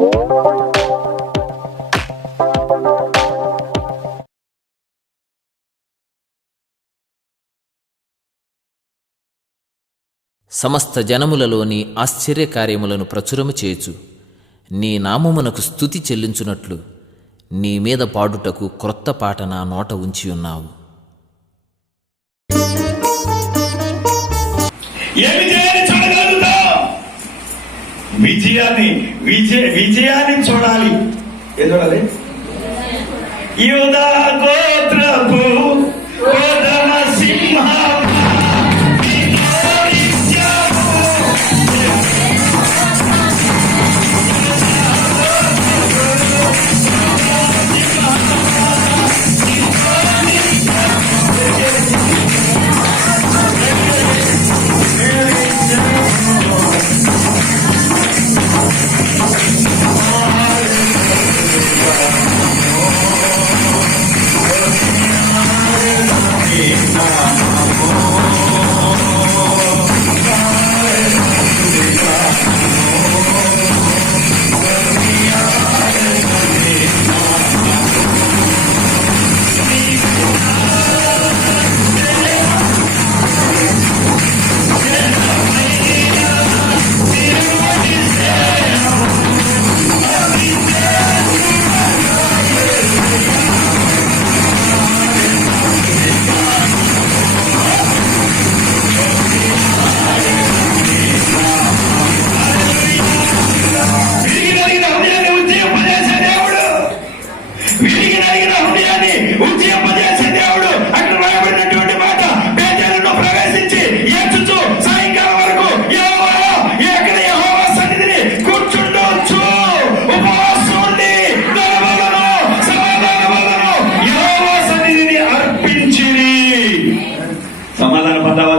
సమస్త జనములలోని ఆశ్చర్యకార్యములను ప్రచురము చేయుచు నీ నామమునకు స్తుతి చెల్లించునట్లు నీ మీద పాడుటకు క్రొత్త పాట నా నోట ఉంచి ఉన్నావు. విజయాన్ని చూడాలి. ఏం చూడాలి? యూదా గోత్రపు కోదమ సింహ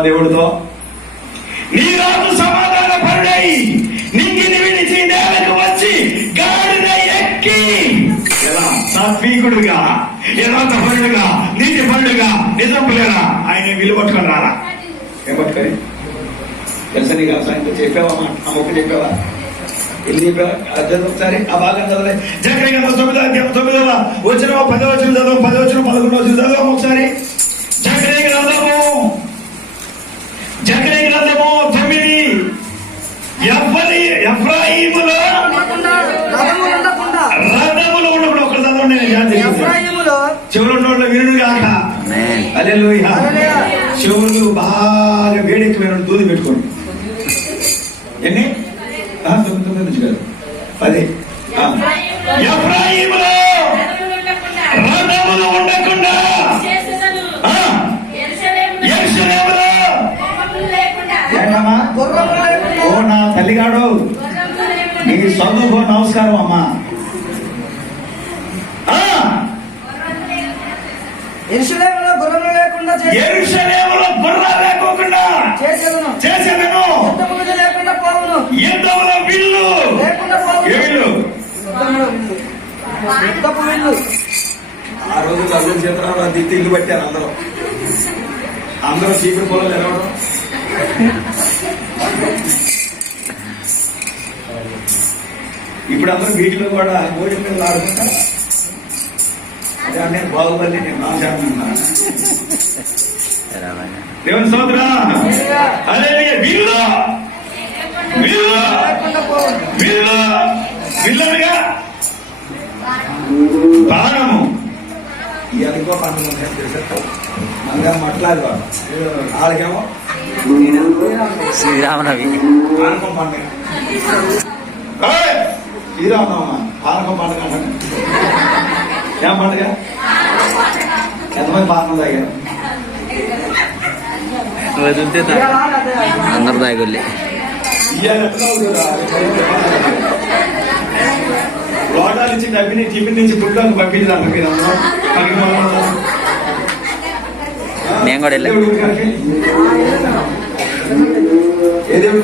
దేవుడితో నీ రాజు సమాధాన పరుడై నింగిని విడిచి నేలకు వచ్చి గాడిద ఎక్కి ఎలా సాత్వికుడుగా యథార్థపరుడుగా నీతి పరుడుగా నిజంపులేరా ఆయన విలువ పట్టుకొని రారా. ఏం పట్టుకొని తెలుసా నీకు సాయంత్రం చెప్పావా? ఆ మొక్క చెప్పావా? వెళ్ళి చెప్పావా? అర్థం ఒకసారి ఆ భాగం చదవలే. జకర్యా 9వ వచ్చిన 10వ వచనం చదువు, 10వ వచనం 11వ వచనం చదువు ఒకసారి. జకర్యా గ్రంథము 9 ఎఫ్రాయిములో రథములు ఉండకుండా ఒకరు చదవండి. చెవులు ఉన్నోళ్ళు వీరుడు కాక హల్లెలూయా. చెవులు బాగా వేడెక్కిపోయిన దూది పెట్టుకోండి. ఎన్ని 9 నుంచి కాదు 10. ఎఫ్రాయిములో రథములు ఉండకుండా ఓ నా తల్లిగాడు నీ చదువుకో నమస్కారం అమ్మా. యెరూషలేములో గుర్రాలు లేకుండా చేసేదను. లేకుండా పోవును. యుద్ధములో విల్లు లేకుండా విల్లు. ఆ రోజు అల్లు చేతులు దిత్తి ఇల్లు పట్టారు. అందరూ చీపురు పొలాలు ఎరవడం. ఇప్పుడు అందరూ వీటిలో కూడా ఓడి పిల్లలు ఆడుకుంటారు. నేను బాగుపడి నేను నాశనం. దేవుని స్తోత్రం. హల్లెలూయా. విల్లుగా బాణము ఇంకో పండుగ మనగా మాట్లాడు. వాళ్ళకేమో శ్రీరామనవి పానకం పండుగ. శ్రీరామనవమ పానకం పండుగ అంటారు. ఏం పండుగ? ఎంతమంది పానకం తాగారు? అందరు తాగొల్లే. లోటా నుంచి డబ్బిని టిఫిన్ నుంచి ఫుడ్లోకి పంపించాను. మేము కూడా వెళ్ళాం. ఏ దేవుడు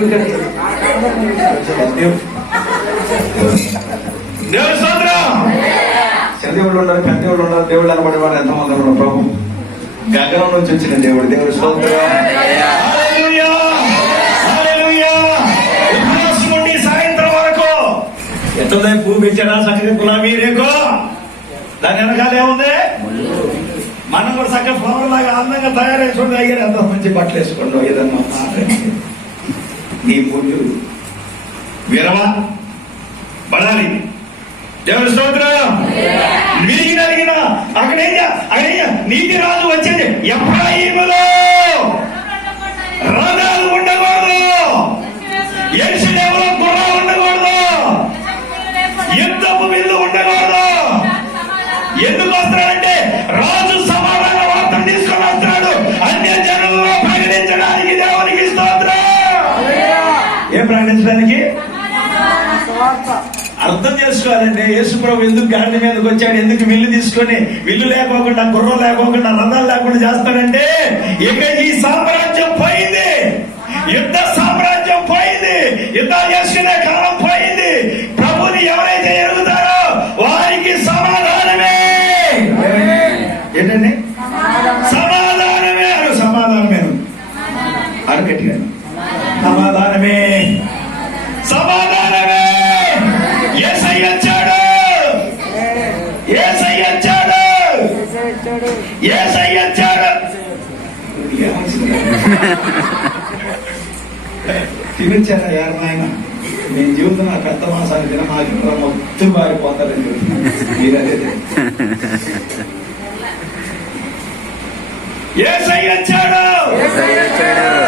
చదివుడు ఉన్నారు, పెద్ద దేవుడు ఉన్నారు. దేవుడు అనబడేవాడు ఎంతమంది ఉన్నారు? ప్రభు గగనం నుంచి వచ్చిన దేవుడు. దేవుడు స్తోత్రం. చెప్తుంది పువ్వు పెట్టారా చక్కగా గులాబీ రేకో దాని వెనకాల ఏముంది మనం కూడా చక్కగా ఫ్లవర్ లాగా అందంగా తయారై చూడండి అయ్యారు ఎంత మంచి బట్టలు వేసుకోండి ఏదన్నా నీ పుట్టు విరవ పడాలి దేవుని స్తోత్రం విరిగిన అక్కడయ్యా నీతి రాజు వచ్చేది ఎఫ్రాయిములో రథాలు ఉండకూడదు యెరూషలేములో గుర్రాలు ఉండకూడదు యుద్ధపు విల్లు ఉండకూడదు ఎందుకు వస్తున్నాడంటే రాజు సమాధాన వార్తను తీసుకొని వస్తున్నాడు అన్య జనుల్లో ప్రకటించడానికి దేవునికి స్తోత్రం ఏం ప్రకటించడానికి అర్థం చేసుకోవాలండి యేసుప్రభు ఎందుకు గాడిద మీదకి వచ్చాడు ఎందుకు విల్లు తీసుకొని విల్లు లేకోకుండా గుర్రం లేకోకుండా రథాలు లేకుండా చేస్తాడంటే ఇక ఈ సామ్రాజ్యం పోయింది యుద్ధ సామ్రాజ్యం పోయింది యుద్ధాలు చేసుకునే కాలం పోయింది ప్రభుని ఎవరైతే ఎరుగుతారో వారికి సమాధానమే ఏంటండి సమాధానమే సమాధానమే అరగట్టిగా సమాధానమే సమాధానమే యేసయ్య వచ్చాడు యేసయ్య వచ్చాడు యేసయ్య వచ్చాడు తినిచ్చారా యారు నాయన మీ జీవితం ఆ పెద్ద మాసాన్ని తిన మా జీవితం మొత్తం బారిపోతారని మీరదే యేసయ్య వచ్చాడు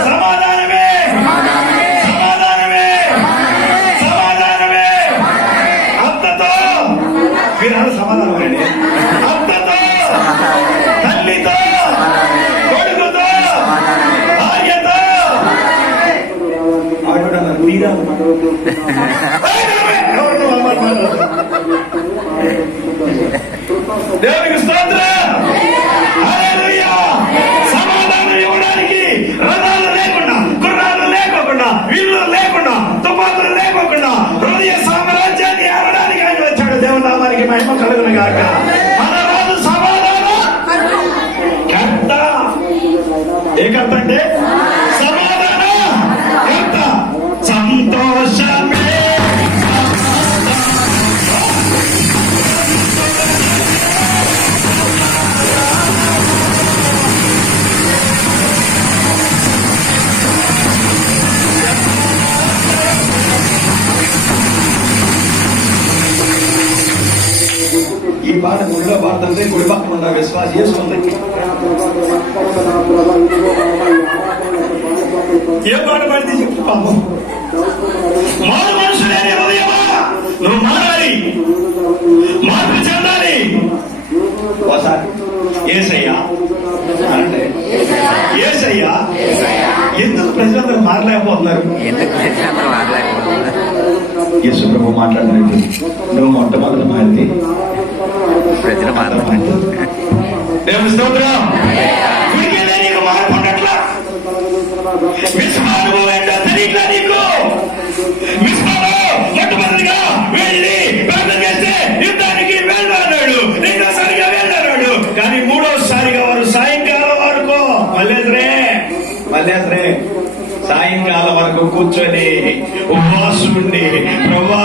సమాధానమే సమాధానమే సమాధానమే అత్తతో మీరు సమాధానం అండి అత్తతో తల్లితో కొడుకుతో భార్యతో దేవునికి స్తోత్రం హల్లెలూయా సమాధానం ఇవ్వడానికి రథాలు లేకుండా గుర్రాలు లేకోకుండా విల్లు లేకుండా తుపాకులు లేకోకుండా హృదయ సామ్రాజ్యాన్ని ఏరడానికి ఆయన వచ్చాడు దేవుని నామానికి మహిమ కలుగును గాక మన రాజు సమాధానం కర్త ఏ కర్త అంటే సమాధాన కర్త సంతోషమే ఈ పాట గుడిలో పాడుతుంటే గుడి పక్కన ఉన్న విశ్వాసం చేసుకుంది ఏ పాట పాడితే చెప్పు పాపం మారు మనుషులే హృదయమా నువ్వు మారాలి మార్పు చెందాలి ఒకసారి యేసయ్యా అంటే యేసయ్యా ఎందుకు ప్రజలందరూ మారలేకపోతున్నారు యేసు ప్రభు మాట్లాడినట్టు నువ్వు మొట్టమొదటి మారితే ప్రజలు మారలేదు దేవుని స్తోత్రం గుడికెళ్ళే నీకు మార్పు ఉండట్లా విశ్వానుభవం ఏంటో తెలియట్లా నీకు విశ్వాలో మొట్టమొదటిగా వెళ్ళి ప్రార్థన చేస్తే యుద్ధానికి వెళ్ళాడు రెండోసారిగా వెళ్ళాడు కానీ మూడోసారిగా వారు సాయంకాలం వరకు మళ్ళీ సాయంకాలం వరకు కూర్చొని ఉపవాసుండి ప్రభా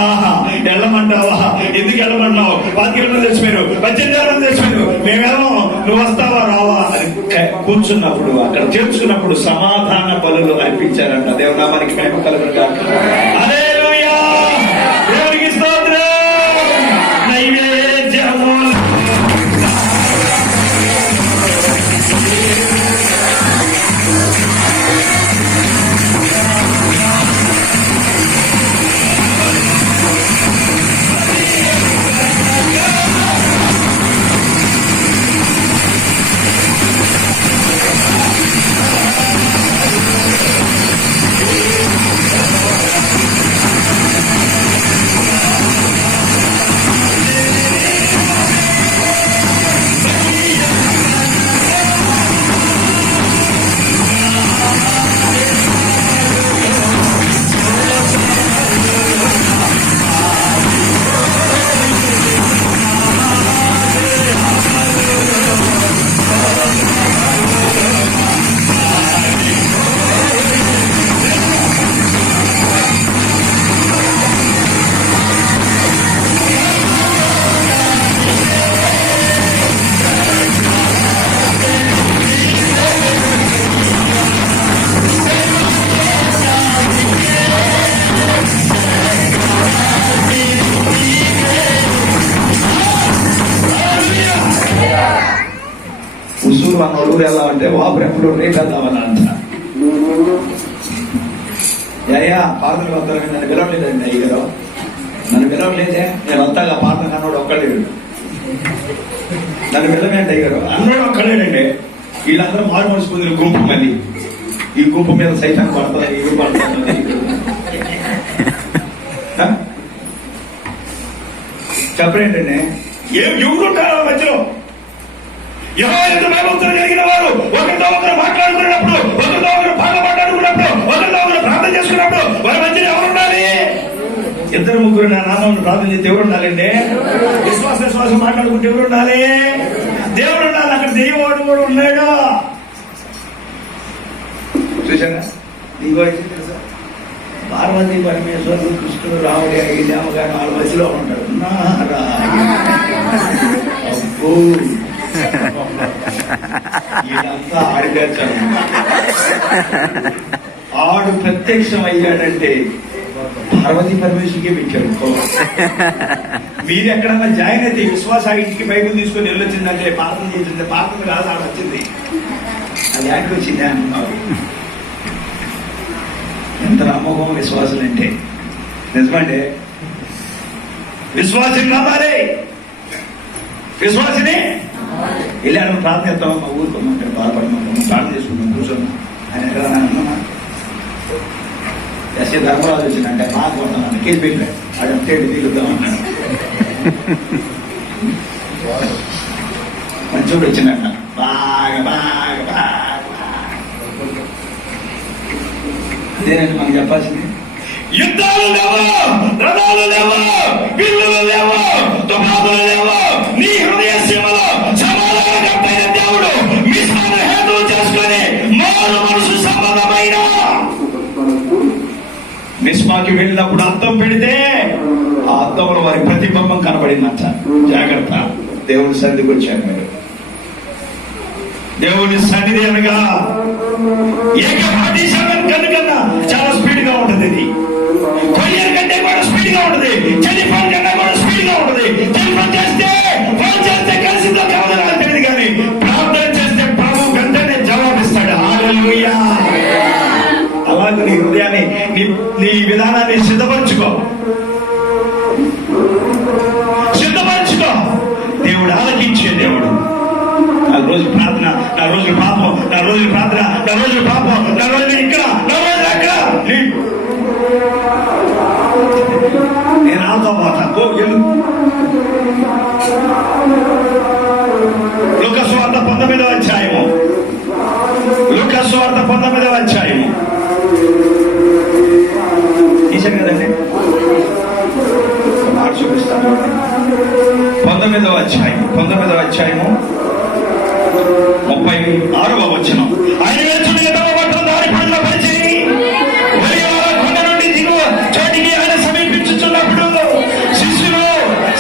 వెళ్ళమంటావా ఎందుకు వెళ్ళమన్నావు 10 గంటలు తెచ్చిపోయారు 18 గంటలు తెచ్చిపోయారు మేమేమో నువ్వు వస్తావా రావా అని కూర్చున్నప్పుడు అక్కడ చేర్చుకున్నప్పుడు సమాధాన బలులు అర్పించారంట దేవుని నామానికి మేము కలుగును గాక హల్లెలూయా దేవునికి స్తోత్రం నైవేద్యము ముందు మన నలుగురు వెళ్దామంటే వాపు ఎప్పుడు రేపు వెళ్దామని అంట. అయ్యా పాటలు వస్తారు, నన్ను పిలవలేదండి అయ్యారు, నన్ను పిలవలేదే, నేను వస్తాగా పాటలు అన్నోడు ఒక్కలేడు, నన్ను పిలవేంటి అయ్యారు అన్నోడు ఒక్కలేడండి. వీళ్ళందరూ మారు మనిషి గుంపు మళ్ళీ ఈ గుంపు మీద సైతం పడుతుంది, ఇవి పడుతుంది. చెప్పలేంటండి ఎవరుంటారు మధ్యలో? ఎవరు భయభక్తులు కలిగిన వారు ఒకరితో ఒకరు మాట్లాడుకున్నప్పుడు, ఒకరితో ఒకరు పాట మాట్లాడుకున్నప్పుడు, ఒకరితో ఒకరు ప్రార్థన చేసుకున్నప్పుడు వారి మధ్యలో ఎవరు ఉండాలి? ఇద్దరు ముగ్గురు నా నామం ప్రార్థన చేస్తే ఎవరు ఉండాలండి? విశ్వాసం మాట్లాడుకుంటే ఎవరు ఉండాలి? దేవుడు ఉండాలి. అక్కడ దెయ్యవాడు కూడా ఉన్నాడు. చూసారా? ఇదిగో తెలుసా, పార్వతీ పరమేశ్వరుడు కృష్ణుడు రాముడి అయ్యాము కానీ వాళ్ళ మధ్యలో ఉంటాడు. అబ్బో ఇదంతా ఆడిగాచారు. ఆడు ప్రత్యక్షం అయ్యాడంటే పార్వతీ పరమేశ్వరికే పెట్టారు. మీరు ఎక్కడన్నా జాయిన్ అయితే విశ్వాస ఇంటికి బైబుల్ తీసుకొని వెళ్ళొచ్చిందంటే పాత్ర చేసింది, పాత్ర కాదు ఆడ వచ్చింది, అది యాడికి వచ్చింది అంటున్నారు. ఎంత నమ్మకం విశ్వాసం అంటే. నిజమంటే విశ్వాసం కావాలి, విశ్వాసని వెళ్ళాను ప్రార్థన చేస్తామా, మా ఊరుకోమంటే బాధపడమా, ప్రార్థన చేసుకుంటాం, కూర్చోమా. ఆయన ఎక్కడ అన్నా ఎస్ఏ ధర్మరాజు వచ్చిందంటే బాగా కొడతాను, కేసు పెట్టాడు, అది స్టేట్ తీరుద్దామన్నాడు. మంచోడు వచ్చిందంట, బాగా బాగా బాగా. అదేనండి మనకు చెప్పాల్సింది. యుద్ధాలు లేవు, రథాలు లేవు, విల్లులు లేవు, తుపాకులు లేవు, నీ హృదయ సీమలో సమాధానకర్తైన దేవుడు మిశ్రమ హేతువు చేసుకొని మారు మనసు సంబంధమైన మిస్మాకి వెళ్ళినప్పుడు అద్దం పెడితే ఆ అద్దంలో వారి ప్రతిబింబం కనబడిందంట. జాగ్రత్త, దేవుడి సన్నిధికి వచ్చారు మీరు. దేవుని సన్నిధి అనగా కనుకన్నా చాలా స్పీడ్ గా ఉంటుంది. ఇది కొరియర్ కంటే కూడా స్పీడ్ గా ఉంటుంది, టెలిఫోన్ కన్నా కూడా స్పీడ్ గా ఉంటుంది. టెలిఫోన్ చేస్తే ఫోన్ చేస్తే కలిసిందో కావాలో తెలియదు, కానీ ప్రార్థన చేస్తే ప్రభు వెంటనే జవాబిస్తాడు. హల్లెలూయా. అలాగే నీ హృదయాన్ని, నీ విధానాన్ని సిద్ధపరచుకో. దేవుడు ఆలకించే దేవుడు. నా రోజు ప్రార్థన, నా రోజులు పాపం, నా రోజులు ప్రార్థన, నా రోజులు పాపం, నా రోజులు ఇక్కడ, నా రోజులు అక్కడ. నేను ఆతో పోతా. లూకాసు వార్త 19వ అధ్యాయము, లూకాసు వార్త 19వ అధ్యాయము తీసాను కదండి, చూపిస్తాను. 19వ అధ్యాయము 36వ వచనం. ఆయన వేచుడిగా తమ బట్టలు దారి పనుల పరిచయి కొండ నుండి దిగువ చోటికి ఆయన సమీపించుచున్నప్పుడు శిష్యులు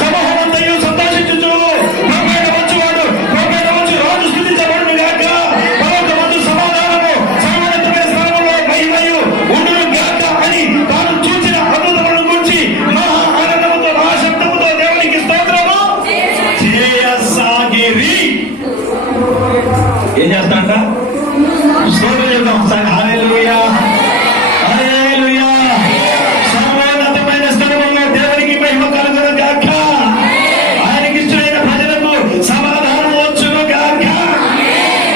సమూహమంతయు సంతోషించుచు వచ్చువాడు వచ్చి రాజు స్తుతించబడును గాక, పరలోకమందు సమాధానము సర్వోన్నతమైన స్థలములో మహిమయు ఉండును గాక అని తాను చూసిన అద్భుతములను గురించి మహా ఆనందముతో మహా శబ్దముతో దేవునికి స్తోత్రము చేయసాగిరి. ఏం చేస్తాంట? స్తోత్రం చేద్దాం ఒకసారి. హల్లెలూయా, హల్లెలూయా. సర్వోన్నతమైన స్థలములో దేవునికి మహిమ కలుగును గాక, ఆయనకి ఇష్టమైన ప్రజలకు సమాధానం వచ్చును గాక.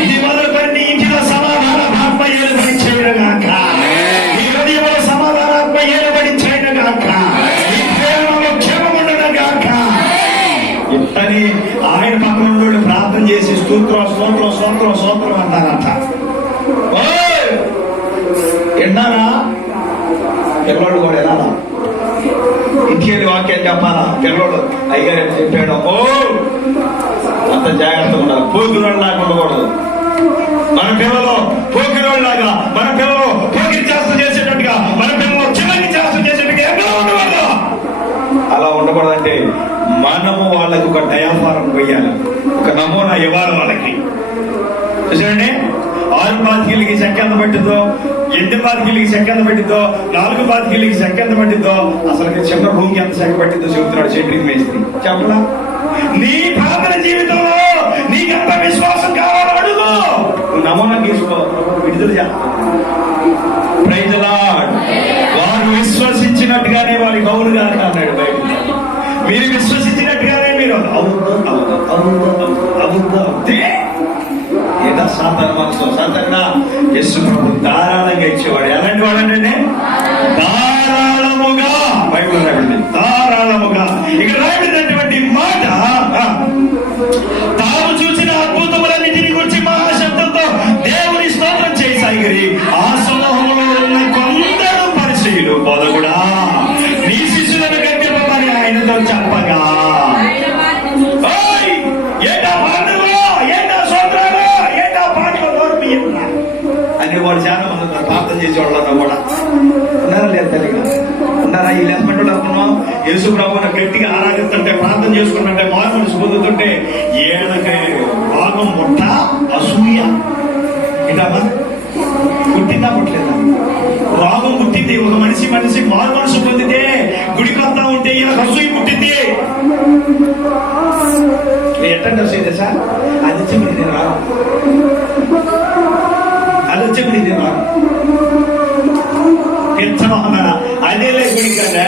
ఇది మొదలుకొని నీ ఇంటిలో సమాధానాత్మ ఏలుబడి చేయను గాక, నీ హృదయంలో సమాధానాత్మ ఏలుబడి చేయను గాక, నీ ప్రేమలో క్షేమముండును గాక. ఇట్టని ఆయన పక్కన నుండి ప్రార్థన చేసి స్తోత్రం స్తోత్రం స్తోత్రం స్తోత్రం అంటారంట. విన్నారా? పిల్లోడు కూడా ఎలా ఇంటికి వెళ్ళి వాక్యం చెప్పాలా? పిల్లోడు అయ్యారు అని చెప్పాడు. అంత జాగ్రత్తగా ఉండాలి. పోకిరోళ్ళలాగా ఉండకూడదు. మన పిల్లలు పోకిరోళ్ళలాగా, మన పిల్లలు పోకిరి చేస్తూ చేసేటట్టుగా, మన పిల్లలు చివరికి చేస్తూ చేసేట్టుగా ఎక్కడ ఉండకూడదు. అలా ఉండకూడదంటే మనము వాళ్ళకి ఒక డయాఫారం వేయాలి, ఒక నమూనా ఇవ్వాలి వాళ్ళకి. చూడండి, 6 పాతికలకి చెక్క ఎంత పట్టిందో, 8 పాతికలకి చెక్క ఎంత పట్టిందో, 4 పాతికలకి చెక్క ఎంత పట్టిందో, అసలు చిన్న భూమికి ఎంత చెక్క పట్టిందో చెబుతున్నాడు సెంట్రింగ్ మేస్త్రి. చెప్పలా? నీ ప్రార్థన జీవితంలో నీకెంత విశ్వాసం కావాలో అడుగు. నమూనా తీసుకో, విడుదల చేస్తా. Praise the lord. వారు విశ్వసించినట్టుగానే వారి కౌలుగా అన్నాడు బయట. మీరు విశ్వసించినట్టుగానే మీరు అవుతే ఏదో సాధారణ మనసు సాధారణ యేసు ప్రభు ధారాళంగా ఇచ్చేవాడు. ఎలాంటి వాడు అంటే ధారాళముగా, బైబిల్ రాయండి ధారాళముగా. ఇక్కడ రాయబడినటువంటి మాట, తాము చూసిన అద్భుతములన్నిటిని గురించి మహాశబ్దంతో దేవుని స్తోత్రం చేయసాగిరి. ఆ సమూహంలో ఉన్న కొందరు పరిచయులు బోధకుడా నీ శిష్యులను గట్టిపమని ఆయనతో చెప్పగా, అనేవాడు చాలా మంది ఉన్నారు. ప్రార్థన చేసేవాళ్ళన్నా కూడా ఉన్నారా లేదు తెలియదు ఉన్నారా? ఈ లెస్మెంట్ అనుకున్నాం. యేసు ప్రభువును గట్టిగా ఆరాధిస్తుంటే, ప్రార్థన చేసుకుంటుంటే, మార్పులు పొందుతుంటే ఏళ్ళకి భాగం ముట్ట అసూయ ఇదమ్మా పుట్టిందా పుట్టలేదా? రోగం పుట్టింది. ఒక మనిషి మారు మనసు పొందితే గుడికి వస్తా ఉంటే ఇలా అసూయ పుట్టింది. ఎట్టండి వస్తుంది సార్, అది వచ్చి నేను రాను, అది వచ్చి నేను రాను అన్నారా? అదే గుడి కదా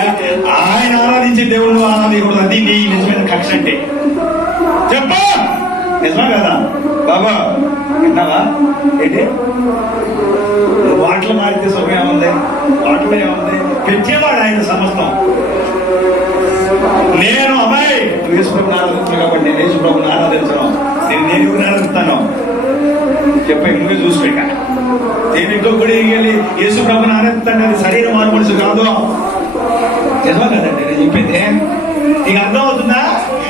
ఆయన ఆరాధించే దేవుడు ఆరాధికూడదు. అది నీ నిజమైన కక్ష అంటే చెప్ప నిజమా కదా బాబా? విన్నావా ఏంటి? వాటిలో మారితే సుఖం ఏముంది? వాటిలో ఏముంది? పెట్టేవాడు ఆయన సమస్తం. నేను అమ్మాయి నువ్వు యేసుప్రభుని ఆరాధించను కాబట్టి నేను యేసుప్రభుని ఆరాధించను. నేను ఎవరిని ఆరాధిస్తాను చెప్పాయి, నువ్వే చూసుకోక. నేను ఇంకో గుడి వెళ్ళి యేసుప్రభుని ఆరాధిస్తాను, అది సరైన మారు మనసు కాదు. నిజమా కదండి నేను చెప్పింది? నీకు అర్థం అవుతుందా?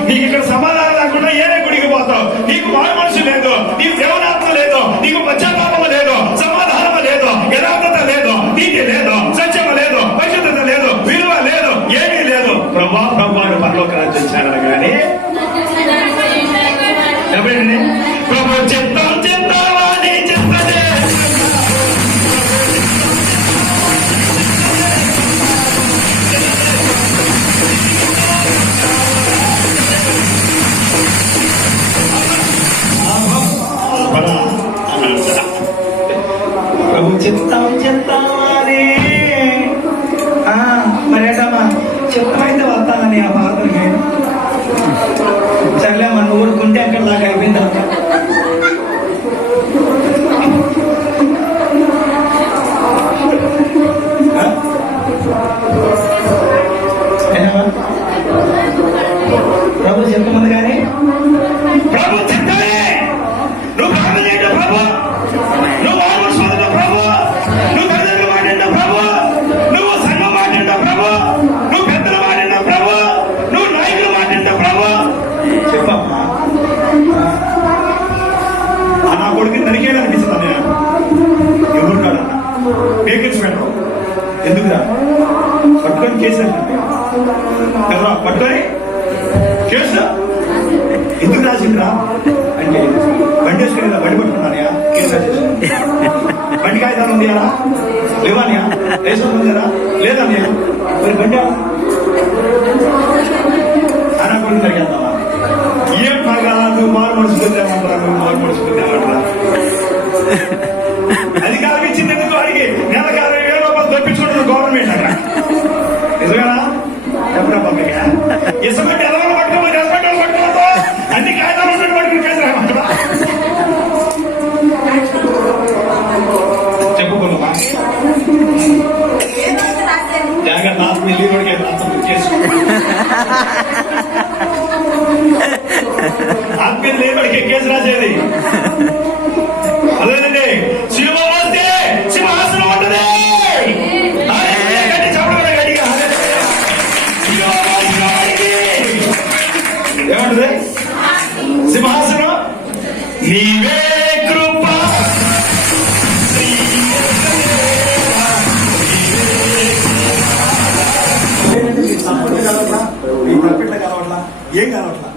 నీకు ఇక్కడ సమాధానం లేకుండా ఏదే గుడికి పోతావు. నీకు మారు మనసు లేదు, నీకు దేవనాత్మ లేదు, నీకు పశ్చాత్తాపము లేదు, సమాధానము లేదు, యథార్థత లేదు, నీతి లేదు, సత్యము లేదు, పరిశుద్ధత లేదు, విలువ లేదు, ఏమీ లేదు. ప్రభా ప్రభాను పరలోక రాజ్యం చేరాలి కానీ ప్రభు చెప్తాం చెప్తావా నీ చెప్పదే. ప్రభు చెప్తామని మరేటమ్మా చెప్తామైతే వస్తానని ఆ బాధలకి సర్లే మన ఊరుకుంటే అక్కడ దాకా అయిపోయిన తర్వాత ప్రభు చెప్తామంది కానీ ప్రభు చెప్తానే నువ్వు ప్రార్థన చేయడం ప్రభు, నువ్వు ఆలోచన ప్రభు, నువ్వు తల్లిదండ్రులు మాట్లాడిన ప్రభు, నువ్వు సంఘం మాట్లాడిన ప్రభు, నువ్వు పెద్దలు మాట్లాడిన ప్రభు, నువ్వు నాయకులు మాట్లాడిన ప్రభు చెప్పమ్మా. నా కొడుకుని నరికేయాలనిపిస్తుంది. నేను ఎవరు కాదన్నా వేకెన్సీ పెట్టరు. ఎందుకురా పట్టుకొని కేసు కదా, పట్టుకొని కేసు ఎందుకు రాసిండ్రా అంటే బండి వేసుకుని బండి పట్టుకున్నానయా కేసు రాసేసి. బండి కాగితాలు ఉందియారా లేవానియా? రేషన్ ఉందిరా లేదన్నయా? మరి బండి అనా కొడుకు జరిగేద్దామా? ఏం బాగా నువ్వు మారు మనసు పొందామంటారా? నువ్వు మారు మనసు పొందామంటారా? అధికారం ఇచ్చింది ఎందుకు? అడిగి నెలకు 60,000 రూపాయలు తప్పించుకుంటుంది గవర్నమెంట్ అక్కడ. నిజమేనా? ఎప్పుడా పంపిగా ఇసుమంటే ఎలా పట్టుకోమని రెస్పెక్ట్ పట్టుకోవద్దు. అన్ని కాగితాలు ఉన్నట్టు పట్టుకుని కేసు రాయమంటారా? చెప్పుకోమా జాగ్రత్త. ఆత్మీయ లీడర్కి కేసు ఆత్మీయ లీడర్కి కేసు రాసేది అదేనండి. శివ వస్తే సింహాసనం ఉంటుంది. చెప్పడం గట్టిగా ఏమంటుంది? సింహాసనం నీవే కృప ఏం కావట్లా.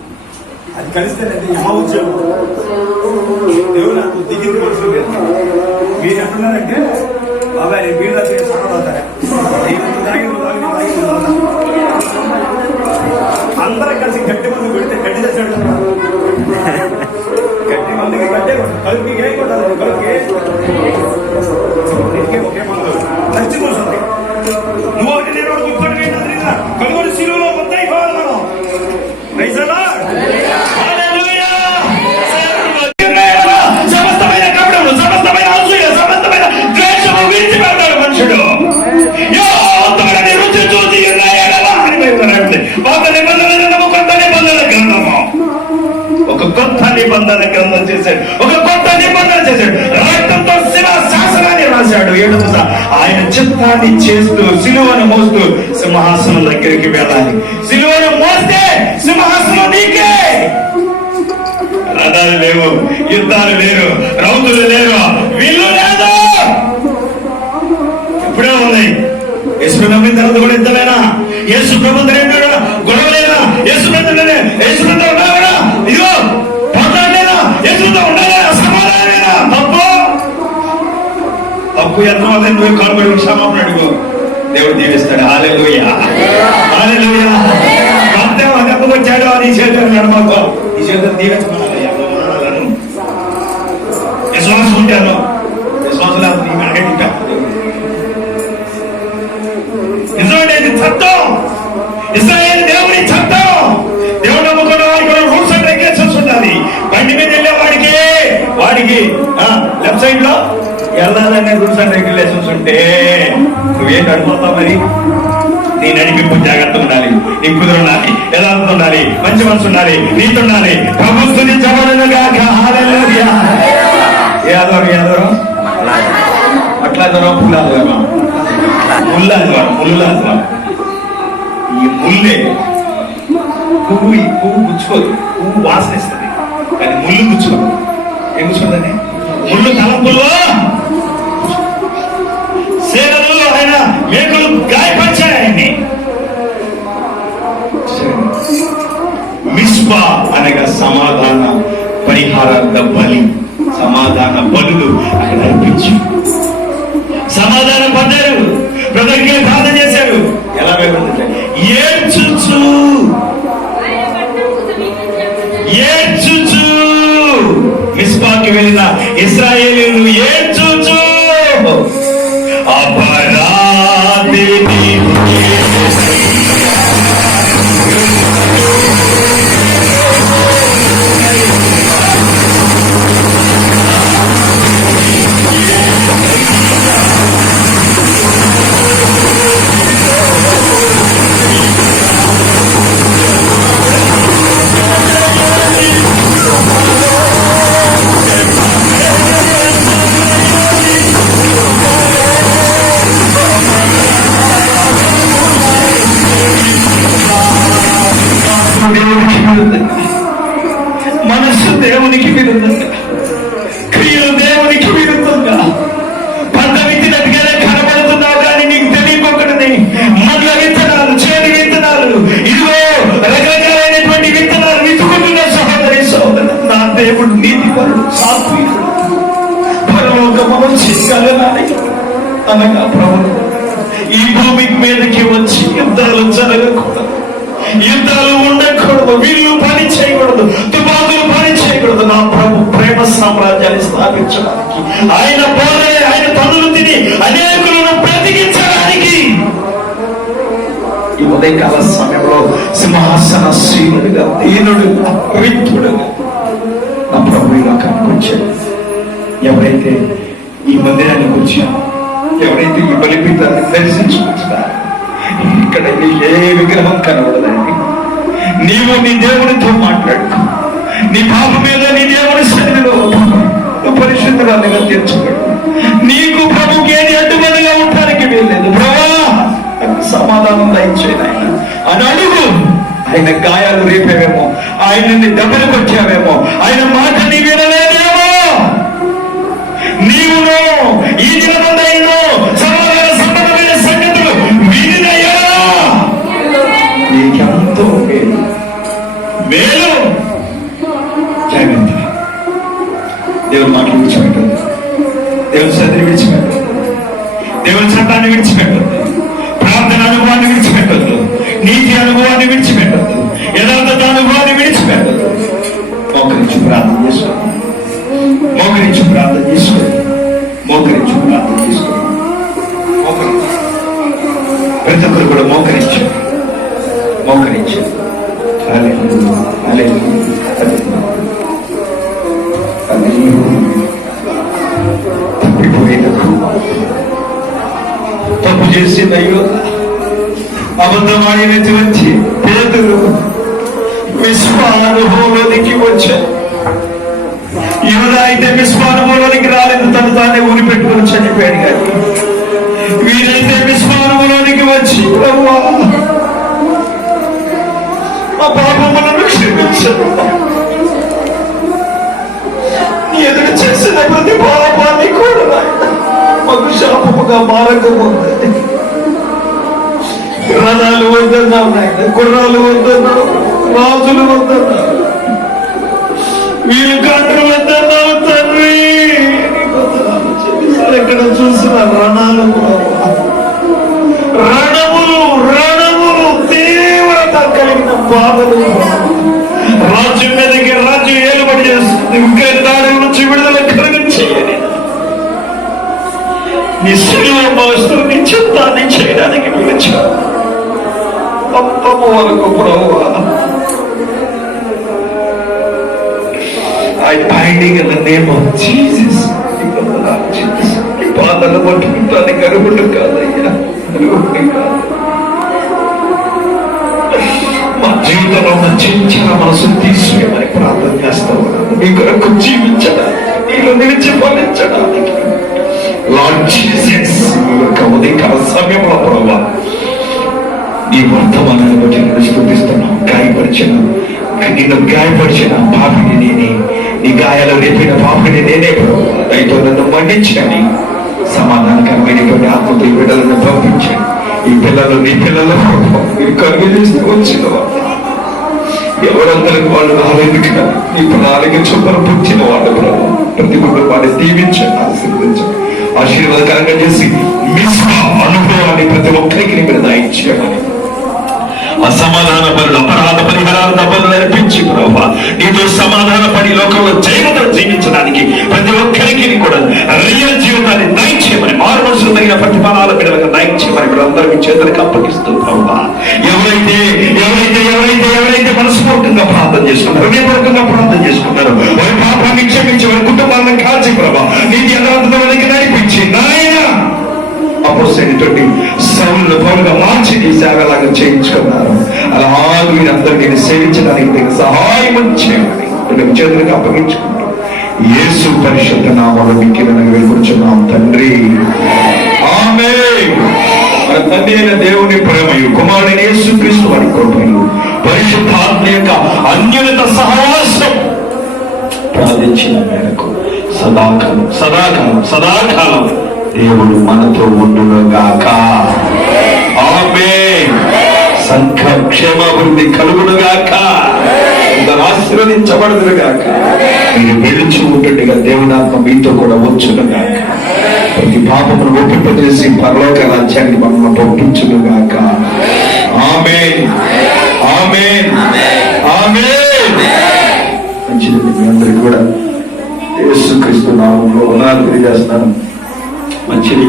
అది కలిస్తేనండి మా ఉద్యోగం. దేవుడు నాకు దిగింది మనసు లేదు. మీరు ఎట్లున్నారంటే బాబాయ్ మీరు సన్నదవుతారా అందరూ కలిసి గట్టి మంది పెడితే గడ్డి తెచ్చాడు కొత్త నిబంధన గ్రంథం చేశాడు, ఒక కొత్త నిబంధన చేశాడు. రక్తంతో శిలా శాసనాన్ని రాశాడు. ఆయన చిత్తాన్ని చేస్తూ సిలువను మోస్తూ సింహాసనం దగ్గరికి వెళ్ళాలి. సిలువను మోస్తే సింహాసనం నీకే. రథాలు లేవు, యుద్ధాలు లేరు, రౌతులు లేరు, వీళ్ళు లేదు. ఇప్పుడే ఉన్నాయి. యేసు నమ్మిన తర్వాత కూడా యుద్ధమేనా? యేసు ప్రభు గొడవలేనా? యేసు ప్రభుత్వం ఉన్నాడా? ఇదిగో పోట్లాడలేదా? యేసుతో ఉండాలా? సమాధానమేనా? తప్పు ఎంత వల్ల నువ్వు కానుబడి క్షమాపణ అడుగు, దేవుడు దీవిస్తాడు. హల్లెలూయా, హల్లెలూయా. భక్తం దెబ్బకొచ్చాడు, నీ చేతులు నడమకు, నీ చేతులు దీవించమన్నాను. విశ్వాసం ఉంటాను, విశ్వాసం లేదు నీ అడగ. నిజమైన చట్టం, ఇశ్రాయేలు దేవుని చట్టం. దేవుడు నమ్ముకున్న వాడికి రూల్స్ అండ్ రెగ్యులేషన్స్ ఉండాలి. బండి మీద వెళ్ళే వాడికి లెఫ్ట్ సైడ్ లో వెళ్ళాలనే రూల్స్ అండ్ రెగ్యులేషన్స్ ఉంటే నువ్వేంటి అడుగుతావు? మరి నీ నడిపింపు జాగ్రత్త ఉండాలి, నీ కుదురు ఉండాలి, యథార్థత ఉండాలి, మంచి మనసు ఉండాలి, నీతి ఉండాలి. ప్రభు స్తుతించబడును గాక. హల్లెలూయా. ఏదోరం అట్లాదరం పుల్లాదరం ముల్లాదరం. ఈ ముల్లే పువ్వు గుచ్చుకోదు, పువ్వు వాసన ఇస్తుంది, కానీ ముళ్ళు గుచ్చుకోదు. ఏం గుచ్చుకోదని? ముళ్ళు తలంపుల్లో సేవలు ఆయన మేకులు గాయపరిచాయి ఆయన్ని. మిస్పా అనగా సమాధాన పరిహారార్థ బలి, సమాధాన బలులు అక్కడ అర్పించు. సమాధానం పొందారు, బ్రదర్కి ప్రార్థన చేశారు. ఎలా ఏడ్చుచు మిస్పాకి వెళ్ళిన ఇశ్రాయేలీయులు ఏడ్చుచు అపరాధిని మనస్సు దేవునికి విరుద్ధంగా, క్రియలు దేవునికి విరుద్ధంగా, పంట విత్తినట్టుగానే కనబడుతున్నావు కానీ నీకు తెలియకొక్కడని మళ్ళ విత్తనాలు, చేను విత్తనాలు, ఇదిగో రకరకాలైనటువంటి విత్తనాలు విత్తుకుంటున్న సహోదరు. నా దేవుడు నీతిపరుడు, సాత్వికుడు, పరలోకము చేయగలనానికి అనగా ప్రభువు ఈ భూమి మీదకి వచ్చి యుద్ధాలు జరగకూడదు, యుద్ధాలు ఉండకూడదు, వీళ్ళు పని చేయకూడదు, తుపాకులు పని చేయకూడదు. నా ప్రభు ప్రేమ సామ్రాజ్యాన్ని స్థాపించడానికి, ఆయన బోధనే, ఆయన పనులు తిని అనేకులను బ్రతికించడానికి ఈ ఉదయకాల సమయంలో సింహాసన శ్రీనుడిగా, దీనుడుగా, పవిత్రుడుగా నా ప్రభు ఇలా కనిపించాడు. ఎవరైతే ఈ మందిరానికి వచ్చారో, ఎవరైతే ఈ బలిపీఠాన్ని దర్శించుకుంటున్నారో, ఇక్కడ ఏ విగ్రహం కనబడదండి. నీవు నీ దేవునితో మాట్లాడు, నీ పాపం మీద నీ దేవుని సన్నిధిలో పరిశుద్ధురాలుగా తీర్చబడు. నీకు ప్రభుకి ఏది అడ్డుబడిగా ఉండడానికి వీల్లేదు. ప్రభా సమాధానం దయచేయను ఆయన అని అడుగు. ఆయన గాయాలు రేపేవేమో, ఆయనని దెబ్బలు కొట్టావేమో, ఆయన మాట నీ వినలేదేమో. నీవును ఈ దినమందైనా సమాధాన సంబంధమైన సంగతులు వినినయ్యా, నీకెంతో మేలు. జాగ్రత్త. దేవుని మాటలు విడిచిపెట్టద్దు, దేవుని సన్నిధిని విడిచిపెట్టద్దు, దేవుని చట్టాన్ని విడిచిపెట్టద్దు, ప్రార్థన అనుభవాన్ని విడిచిపెట్టద్దు, నీతి అనుభవాన్ని విడిచిపెట్టద్దు, యథార్థత అనుభవాన్ని విడిచిపెట్టద్దు. మోకరించి ప్రార్థన చేసుకోండి, మోకరించి ప్రార్థన చేసుకోండి, మోకరించి ప్రార్థన చేసుకోండి. ప్రతి ఒక్కరు కూడా మోకరించారు, మోకరించారు. తప్పు చేసిందయ్యో, అబద్ధమాడినటువంటి పేదలు విశ్వానుభవంలోనికి వచ్చారు. అయితే విశ్వానుభవంలోనికి రాలేదు, తను తానే ఊరి పెట్టుకుని చనిపోయాడు. కానీ వీరైతే విశ్వానుభవంలోనికి వచ్చి ప్రభువా మా పాపములను క్షమించను, నీ ఎదురు చేసిన ప్రతి పాపాన్ని కూడా మాకు శాపముగా మారకముంది. రథాలు వద్దన్నావు నాయన, గుర్రాలు వద్దన్నావు, రాజులు వద్దన్నావు, వీళ్ళు కండ్రు వద్దన్నావు తండ్రి. ఎక్కడ చూసిన రణాలు, రణములు రణములు, తీవ్రత కలిగిన బాధలు, రాజ్యం మీదకి రాజ్యం ఏలుబడి చేస్తుంది. ఇంకా దాని నుంచి విడుదల కలిగించేయని నీ శిలువ మోస్తూ నీ చిత్తాన్ని చేయడానికి పిలిచావు. అంతము వరకు ప్రభువా I binding in the name of Jesus. ఈ బాధలు పట్టుకుంటానికి అరుగులు కాదయ్యా, అరుగులు కాదు. మా జీవితంలో ఉన్న చించిన మనసును తీసివేయమని ప్రార్థన చేస్తావు. మీ కొరకు జీవించడానికి, నీలో నిలిచి ఫలించడానికి లార్డ్ జీసస్ ఉదయకాల సమయంలో ప్రభావ ఈ వర్తమానాన్ని బట్టి నేను స్తుతిస్తున్నాను. నిన్ను గాయపరిచిన పాపిని నేనే, నీ గాయాలు రేపిన పాపిని నేనే ప్రభు. దయతో నన్ను మన్నించండి, సమాధానకరమైనటువంటి ఆత్మతో ఈ బిడ్డలను పంపించండి. ఈ పిల్లలు నీ పిల్లలు మీరు కన్వీనిస్తూ వచ్చిన వాళ్ళు, ఎవరందరికి వాళ్ళు రాలేదు కానీ నీ ప్రణాళిక చొప్పున పుట్టిన వాళ్ళు ప్రభు. ప్రతి కుటుంబాన్ని దీవించండి, ఆశీర్వదించండి, ఆశీర్వాదకరంగా చేసి మిశ్ర అనుభవాన్ని ప్రతి ఒక్కరికి మీరు దయచేయమని, అసమాధాన పనులు, అపరాధ పరిహారాల పనులు నేర్పించి ప్రభావ నీతో సమాధాన పడి లోకంలో జైలుతో జీవించడానికి ప్రతి ఒక్కరికి కూడా రియల్ జీవితాన్ని దయచేయమని, మారు మనసులు తగిన ప్రతిఫలాల బిడ్డలకు దయచేయమని కూడా అందరికీ చేతులకు అప్పగిస్తూ ప్రభావ ఎవరైతే ఎవరైతే ఎవరైతే ఎవరైతే మనస్ఫూర్తిగా ప్రార్థన చేసుకున్నారు, హృదయపూర్వకంగా ప్రార్థన చేసుకున్నారు, వారి పాపాన్ని క్షమించి వారి కుటుంబాలను కాల్చి ప్రభావ నీతి యథార్థానికి నడిపించి నాయన అపోస్తలుడి సౌలును పౌలుగా మార్చి నీ సేవలాగా చేయించుకున్నారు. అలాగే మీరందరూ నేను సేవించడానికి నీకు సహాయం చేయమని నేను చేతులకు అప్పగించుకుంటూ యేసు పరిశుద్ధ నామములో మీకు వేడుకుంటున్నాం తండ్రి, ఆమేన్. మన తండ్రి అయిన దేవుని ప్రేమయు, కుమారుడైన యేసుక్రీస్తు వారి కృపయు, పరిశుద్ధాత్మ యొక్క అన్యోన్యత సహవాసం ప్రార్థించిన మేరకు సదాకాలం సదాకాలం సదాకాలం దేవుడు మనతో ఉండునుగాక. ఆమేన్. సంఘ క్షేమాభివృద్ధి కలుగునుగాక, ఆశీర్వదించబడునుగాక. మీరు వెలుచు ఉంటుండగా దేవునాత్మ మీతో కూడా వచ్చునుగాక. ప్రతి పాపమును ఒప్పింపజేసి పరలోక రాజ్యాన్ని మనం పంపించునుగాక. ఆమేన్, ఆమేన్, ఆమేన్. మంచిది, మీ అందరికీ కూడా యేసుక్రీస్తు నామములో వందనాలు తెలియజేస్తున్నాను. మంచిది.